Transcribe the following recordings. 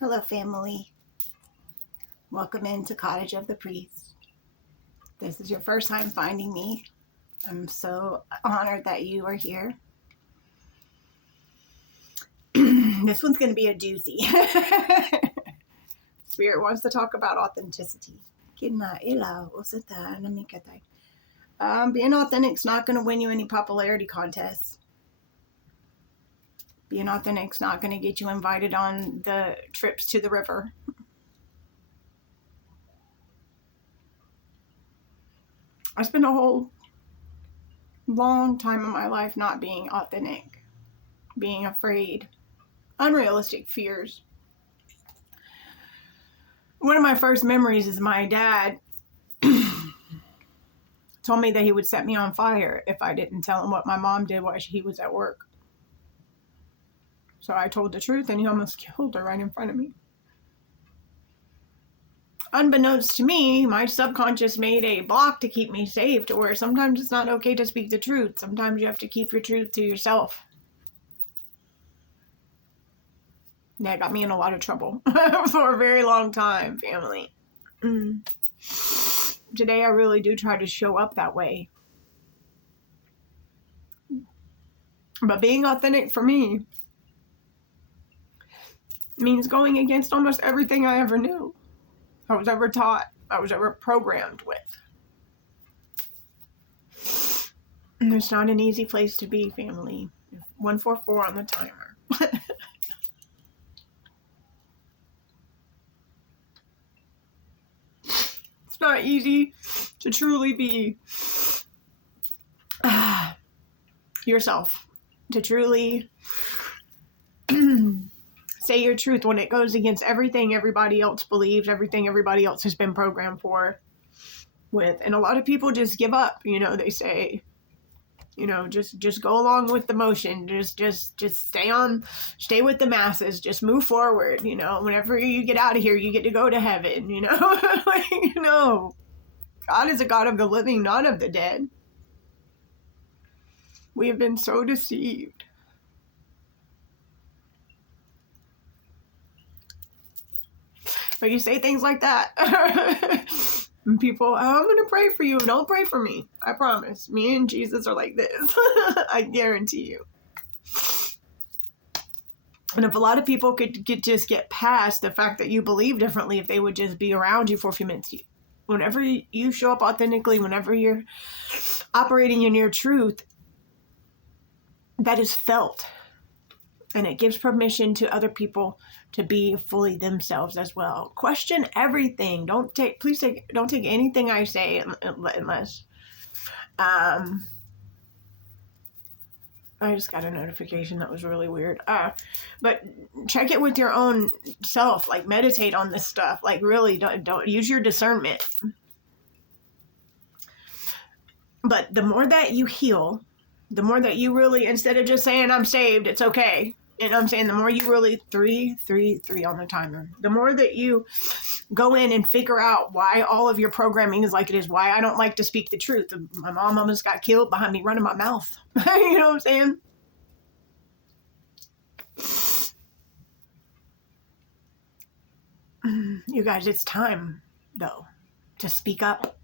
Hello, family. Welcome into Cottage of the Priest. This is your first time finding me. I'm so honored that you are here. This one's going to be a doozy. Spirit wants to talk about authenticity. Being authentic is not going to win you any popularity contests. Being authentic is not going to get you invited on the trips to the river. I spent a whole long time in my life not being authentic, being afraid, unrealistic fears. One of my first memories is my dad told me that he would set me on fire if I didn't tell him what my mom did while he was at work. So I told the truth and he almost killed her right in front of me. Unbeknownst to me, my subconscious made a block to keep me safe, to where sometimes it's not okay to speak the truth. Sometimes you have to keep your truth to yourself. That got me in a lot of trouble for a very long time, family. Today I really do try to show up that way. But being authentic for me means going against almost everything I ever knew, I was ever taught, I was ever programmed with. And it's not an easy place to be, family. 144 on the timer. It's not easy to truly be yourself, to truly say your truth when it goes against everything everybody else believes, everything everybody else has been programmed with. And a lot of people just give up. They say, just go along with the motion, just stay with the masses, just move forward. Whenever you get out of here, you get to go to heaven. God is a God of the living, not of the dead. We have been so deceived. But you say things like that. And people, I'm going to pray for you. Don't pray for me. I promise. Me and Jesus are like this. I guarantee you. And if a lot of people could just get past the fact that you believe differently, if they would just be around you for a few minutes. Whenever you show up authentically, whenever you're operating in your truth, that is felt. And it gives permission to other people to be fully themselves as well. Question everything. Don't take anything I say unless I just got a notification that was really weird. But check it with your own self. Like, meditate on this stuff. Like, really don't use your discernment. But the more that you heal, the more that you really, instead of just saying I'm saved, it's okay. And I'm saying the more you really, 3 on the timer, the more that you go in and figure out why all of your programming is like it is, why I don't like to speak the truth. My mom almost got killed behind me running my mouth. You know what I'm saying? You guys, it's time, though, to speak up.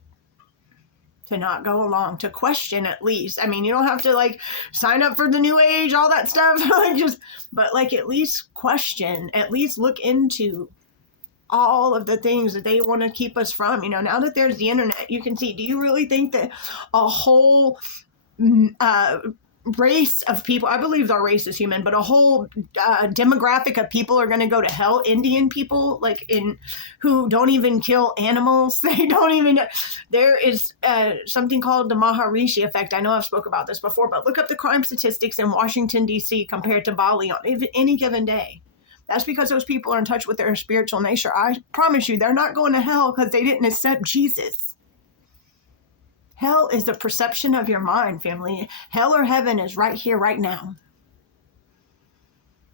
To not go along, to question at least. I mean, you don't have to sign up for the new age, all that stuff. But at least question, at least look into all of the things that they want to keep us from. Now that there's the internet, you can see, do you really think that a whole race of people, I believe our race is human, but a whole demographic of people are going to go to hell? Indian people, who don't even kill animals. They don't even, there is something called the Maharishi effect. I know I've spoke about this before, but look up the crime statistics in Washington, D.C. compared to Bali on any given day. That's because those people are in touch with their spiritual nature. I promise you, they're not going to hell because they didn't accept Jesus. Hell is the perception of your mind, family. Hell or heaven is right here, right now.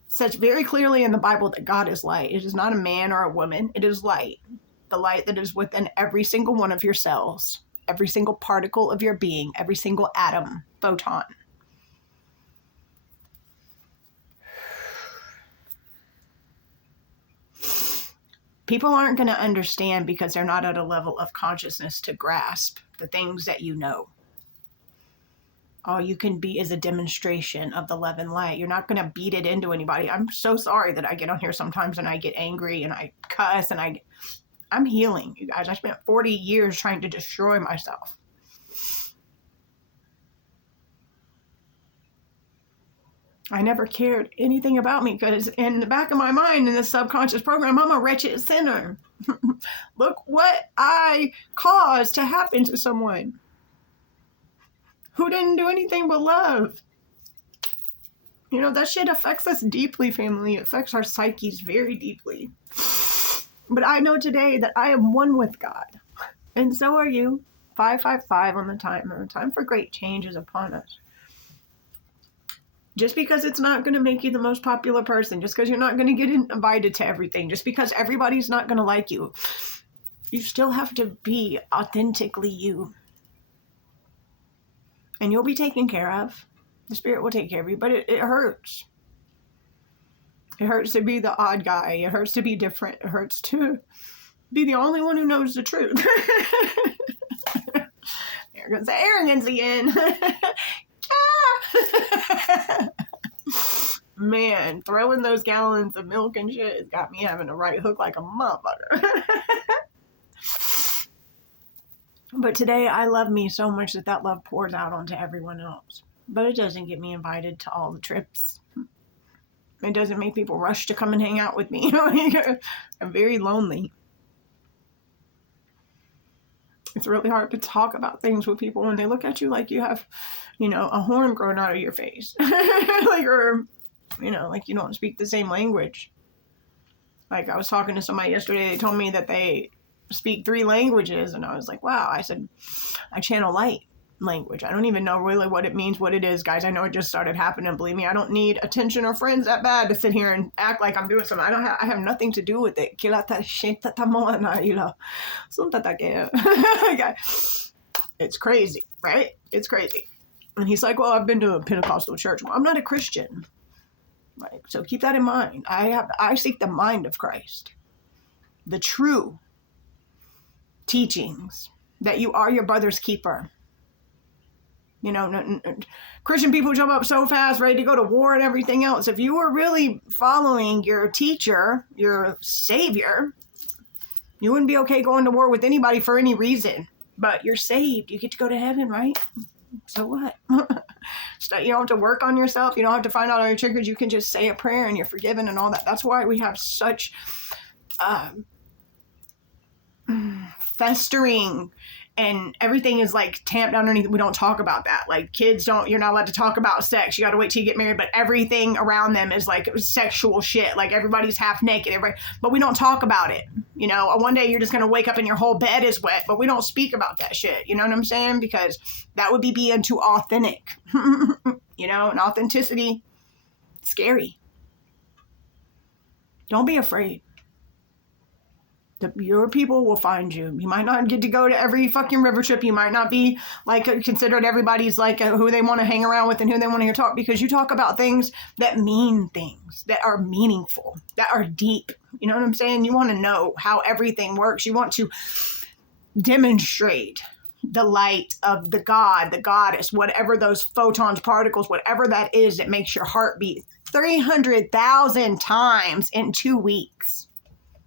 It says very clearly in the Bible that God is light. It is not a man or a woman. It is light. The light that is within every single one of your cells, every single particle of your being, every single atom, photon. People aren't going to understand because they're not at a level of consciousness to grasp the things that you know. All you can be is a demonstration of the love and light. You're not going to beat it into anybody. I'm so sorry that I get on here sometimes and I get angry and I cuss and I'm healing, you guys. I spent 40 years trying to destroy myself. I never cared anything about me because in the back of my mind, in this subconscious program, I'm a wretched sinner. Look what I caused to happen to someone who didn't do anything but love. You know, that shit affects us deeply, family. It affects our psyches very deeply. But I know today that I am one with God. And so are you. 555 on the timer. The time for great change is upon us. Just because it's not going to make you the most popular person, just because you're not going to get invited to everything, just because everybody's not going to like you, you still have to be authentically you. And you'll be taken care of. The Spirit will take care of you, but it hurts. It hurts to be the odd guy. It hurts to be different. It hurts to be the only one who knows the truth. There goes the arrogance again. Man, throwing those gallons of milk and shit has got me having a right hook like a motherfucker. But today I love me so much that love pours out onto everyone else. But it doesn't get me invited to all the trips. It doesn't make people rush to come and hang out with me. I'm very lonely. It's really hard to talk about things with people when they look at you like you have, you know, a horn growing out of your face. Like, or, you know, like you don't speak the same language. Like I was talking to somebody yesterday, they told me that they speak 3 languages, and I was like, wow. I said, I channel light language. I don't even know really what it means, what it is, guys. I know it just started happening. Believe me, I don't need attention or friends that bad to sit here and act like I'm doing something. I have nothing to do with it. It's crazy, right? It's crazy. And he's like, well, I've been to a Pentecostal church. Well, I'm not a Christian. Right? So keep that in mind. I seek the mind of Christ. The true teachings that you are your brother's keeper. You know, Christian people jump up so fast, ready to go to war and everything else. If you were really following your teacher, your savior, you wouldn't be okay going to war with anybody for any reason. But you're saved. You get to go to heaven, right? So what? You don't have to work on yourself. You don't have to find out all your triggers. You can just say a prayer and you're forgiven and all that. That's why we have such festering, and everything is like tamped underneath. We don't talk about that. Like kids you're not allowed to talk about sex. You got to wait till you get married, but everything around them is like sexual shit. Like everybody's half naked, but we don't talk about it. You know, one day you're just going to wake up and your whole bed is wet, but we don't speak about that shit. You know what I'm saying? Because that would be being too authentic. You know, and authenticity, scary. Don't be afraid. Your people will find you. You might not get to go to every fucking river trip. You might not be like considered everybody's like who they want to hang around with and who they want to hear talk, because you talk about things that mean things, that are meaningful, that are deep. You know what I'm saying? You want to know how everything works. You want to demonstrate the light of the God, the goddess, whatever those photons, particles, whatever that is that makes your heart beat 300,000 times in 2 weeks.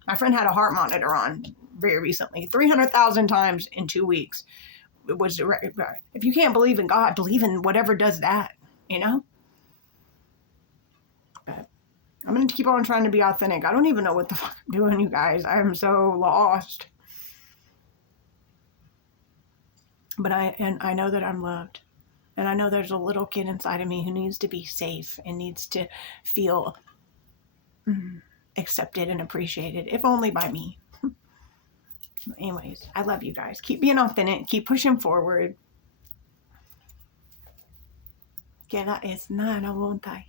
My friend had a heart monitor on very recently. 300,000 times in 2 weeks. It was, if you can't believe in God, believe in whatever does that, you know? But I'm going to keep on trying to be authentic. I don't even know what the fuck I'm doing, you guys. I am so lost. But I know that I'm loved. And I know there's a little kid inside of me who needs to be safe and needs to feel accepted and appreciated, if only by me. Anyways, I love you guys. Keep being authentic. Keep pushing forward. Kela es na na wontai.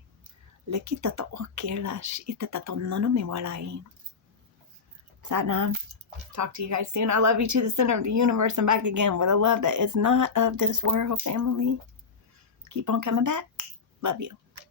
Lekita to okela shita to nono me walai. Satnam. Talk to you guys soon. I love you to the center of the universe and back again with a love that is not of this world, family. Keep on coming back. Love you.